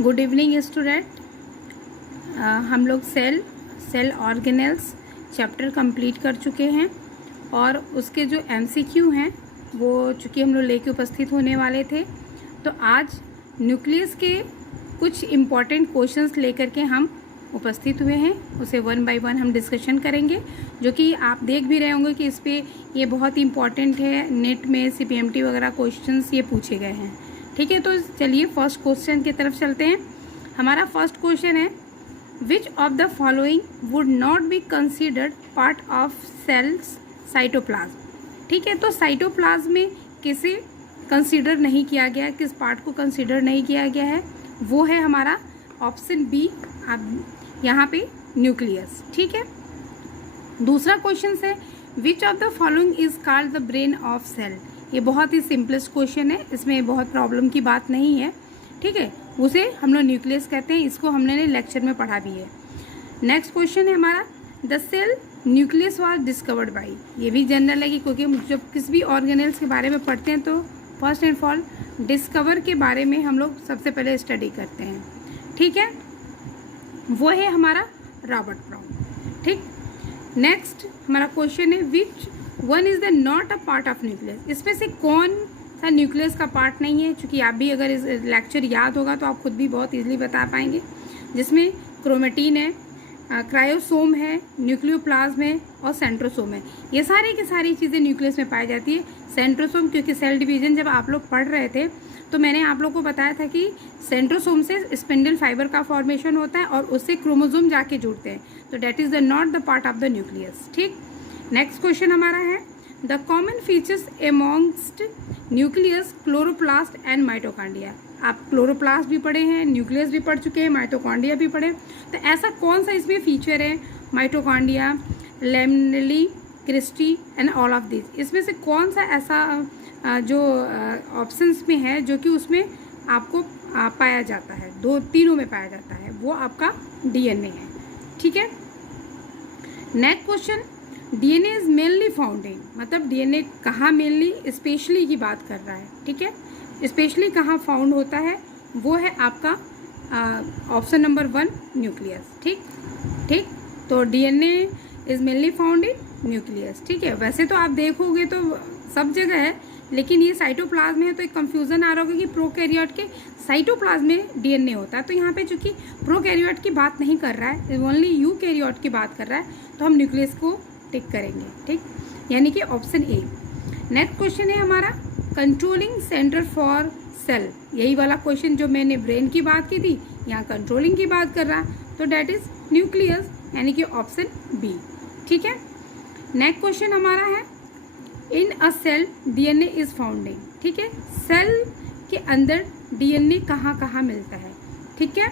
Good evening student. हम लोग cell organelles chapter complete कर चुके हैं और उसके जो एमसीक्यू हैं वो चूँकि हम लोग लेके उपस्थित होने वाले थे, तो आज न्यूक्लियस के कुछ इम्पॉर्टेंट क्वेश्चंस लेकर के हम उपस्थित हुए हैं। उसे वन बाय वन हम डिस्कशन करेंगे, जो कि आप देख भी रहे होंगे कि इस पे ये बहुत ही इम्पॉर्टेंट है। नेट में CPMT वगैरह क्वेश्चंस ये पूछे गए हैं। ठीक है, तो चलिए फर्स्ट क्वेश्चन की तरफ चलते हैं। हमारा फर्स्ट क्वेश्चन है, which of the following would not be considered part of cell's cytoplasm. ठीक है, तो साइटोप्लाज्म में किसे कंसीडर नहीं किया गया, किस पार्ट को कंसीडर नहीं किया गया है, वो है हमारा ऑप्शन बी, अब यहाँ पे न्यूक्लियस। ठीक है, दूसरा क्वेश्चन है, which of the following is called the brain of cell. ये बहुत ही सिंपलेस्ट क्वेश्चन है, इसमें बहुत प्रॉब्लम की बात नहीं है। ठीक है, उसे हम लोग न्यूक्लियस कहते हैं, इसको हमने लेक्चर में पढ़ा भी है। नेक्स्ट क्वेश्चन है हमारा, the cell nucleus was discovered by. ये भी जनरल है कि क्योंकि जब किसी भी ऑर्गेनेल्स के बारे में पढ़ते हैं तो फर्स्ट एंड फॉल डिस्कवर के बारे में हम लोग सबसे पहले स्टडी करते हैं। ठीक है, वो है हमारा रॉबर्ट ब्राउन। ठीक, नेक्स्ट हमारा क्वेश्चन है, which one is the not a part of nucleus. इसमें से कौन सा न्यूक्लियस का पार्ट नहीं है। चूँकि आप भी अगर इस लेक्चर याद होगा तो आप खुद भी बहुत इजीली बता पाएंगे, जिसमें क्रोमेटिन है, क्रायोसोम है, न्यूक्लियोप्लाज्म है और सेंट्रोसोम है। ये सारी की सारी चीज़ें न्यूक्लियस में पाई जाती है। सेंट्रोसोम, क्योंकि सेल डिवीजन जब आप लोग पढ़ रहे थे तो मैंने आप लोग को बताया था कि सेंट्रोसोम से स्पिंडल फाइबर का फॉर्मेशन होता है और उससे क्रोमोसोम जाके जुड़ते हैं, तो that is the not the part of the nucleus. ठीक, नेक्स्ट क्वेश्चन हमारा है, the common features amongst nucleus, chloroplast and mitochondria. आप क्लोरोप्लास्ट भी पढ़े हैं, न्यूक्लियस भी पढ़ चुके हैं, माइटोकॉन्ड्रिया भी पढ़े, तो ऐसा कौन सा इसमें फीचर है, mitochondria, lamellae, cristae and all of this, इसमें से कौन सा ऐसा जो ऑप्शंस में है जो कि उसमें आपको पाया जाता है, तीनों में पाया जाता है, वो आपका DNA है। ठीक है, next question, DNA is mainly found in, मतलब DNA कहाँ मेनली स्पेशली की बात कर रहा है। ठीक है, स्पेशली कहाँ फाउंड होता है, वो है आपका ऑप्शन नंबर 1 न्यूक्लियस। ठीक, तो DNA is mainly found in nucleus. ठीक है, वैसे तो आप देखोगे तो सब जगह है, लेकिन ये साइटोप्लाज्म में है तो एक कंफ्यूजन आ रहा होगा कि प्रोकैरियोट के साइटोप्लाज्म में DNA होता है। तो यहाँ पे चूंकि प्रोकैरियोट की बात नहीं कर रहा है, ओनली यूकैरियोट की बात कर रहा है, तो हम न्यूक्लियस को टिक करेंगे। ठीक, यानी कि ऑप्शन ए। नेक्स्ट क्वेश्चन है हमारा, कंट्रोलिंग सेंटर फॉर सेल। यही वाला क्वेश्चन जो मैंने ब्रेन की बात की थी, यहाँ कंट्रोलिंग की बात कर रहा, तो डेट इज न्यूक्लियस, यानी कि ऑप्शन बी। ठीक है, नेक्स्ट क्वेश्चन हमारा है, in a cell DNA is found in. ठीक है, सेल के अंदर DNA कहाँ कहाँ मिलता है। ठीक है,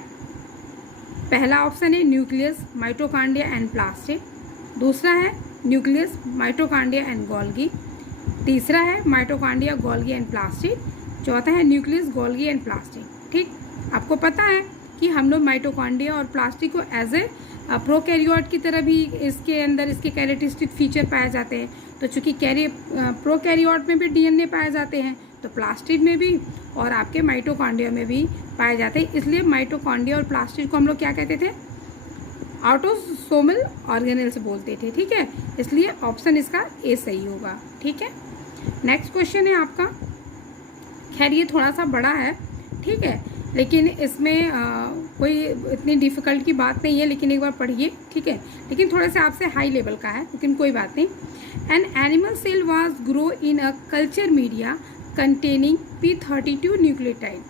पहला ऑप्शन है न्यूक्लियस, माइटोकॉन्ड्रिया एंड प्लास्टिड। दूसरा है न्यूक्लियस, माइटोकॉन्ड्रिया एंड गोल्गी। तीसरा है माइटोकॉन्ड्रिया, गोल्गी एंड प्लास्टिड। चौथा है न्यूक्लियस, गोल्गी एंड प्लास्टिड। ठीक, आपको पता है कि हम लोग माइटोकॉन्ड्रिया और प्लास्टिड को एज ए प्रोकैरियोट की तरह भी इसके अंदर इसके कैरेक्टरिस्टिक फीचर पाए जाते हैं। तो चूँकि प्रोकैरियोट में भी DNA पाए जाते हैं, तो प्लास्टिड में भी और आपके माइटोकॉन्ड्रिया में भी पाए जाते हैं। इसलिए माइटोकॉन्ड्रिया और प्लास्टिड को हम लोग क्या कहते थे, ऑटोसोमल ऑर्गेनेल्स बोलते थे। ठीक है, इसलिए ऑप्शन इसका ए सही होगा। ठीक है, नेक्स्ट क्वेश्चन है आपका, खैर ये थोड़ा सा बड़ा है, ठीक है, लेकिन इसमें कोई इतनी डिफ़िकल्ट की बात नहीं है, लेकिन एक बार पढ़िए। ठीक है, लेकिन थोड़ा सा आपसे हाई लेवल का है, लेकिन कोई बात नहीं। An animal cell was grow in a culture media containing P32 nucleotide,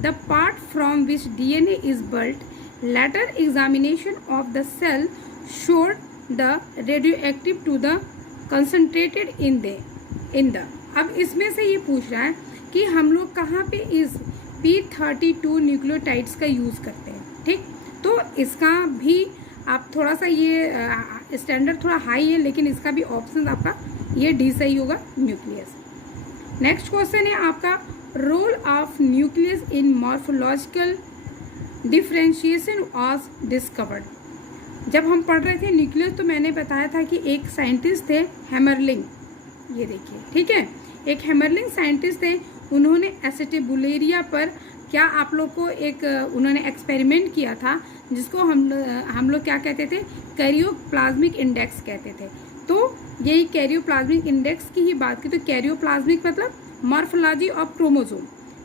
the part from which DNA is built, later examination of the cell showed the radioactive to the concentrated in the। अब इसमें से ये पूछ रहा है कि हम लोग कहाँ पे इस P32 न्यूक्लियोटाइड्स का यूज़ करते हैं। ठीक, तो इसका भी आप थोड़ा सा ये स्टैंडर्ड थोड़ा हाई है, लेकिन इसका भी ऑप्शन आपका ये डी सही होगा, न्यूक्लियस। नेक्स्ट क्वेश्चन है आपका, role of nucleus in morphological differentiation was discovered. जब हम पढ़ रहे थे न्यूक्लियस तो मैंने बताया था कि एक साइंटिस्ट थे हैमरलिंग, ये देखिए। ठीक है, एक हैमरलिंग साइंटिस्ट थे, उन्होंने एसिटिबुलेरिया पर क्या आप लोग को एक उन्होंने एक्सपेरिमेंट किया था जिसको हम लोग क्या कहते थे, कैरियोप्लाज्मिक इंडेक्स कहते थे। तो यही कैरियोप्लाज्मिक इंडेक्स की ही बात की, तो कैरियोप्लाज्मिक मतलब मॉर्फोलॉजी ऑफ क्रोमोसोम,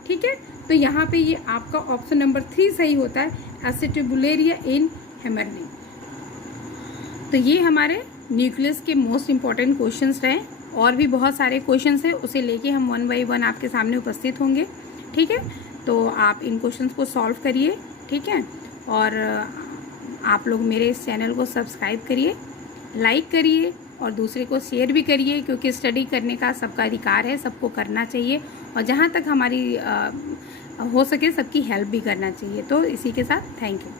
ठीक है। तो यहाँ पे ये आपका ऑप्शन नंबर 3 सही होता है, एसिटिबुलेरिया इन हेमरलिन। तो ये हमारे न्यूक्लियस के मोस्ट इंपॉर्टेंट क्वेश्चंस रहे। और भी बहुत सारे क्वेश्चंस हैं, उसे लेके हम 1 बाय 1 आपके सामने उपस्थित होंगे, ठीक है। तो आप इन क्वेश्चंस को सॉल्व करिए, ठीक है। और आप लोग मेरे इस चैनल को सब्सक्राइब करिए, लाइक करिए और दूसरे को शेयर भी करिए, क्योंकि स्टडी करने का सबका अधिकार है, सबको करना चाहिए और जहाँ तक हमारी हो सके सबकी हेल्प भी करना चाहिए। तो इसी के साथ थैंक यू।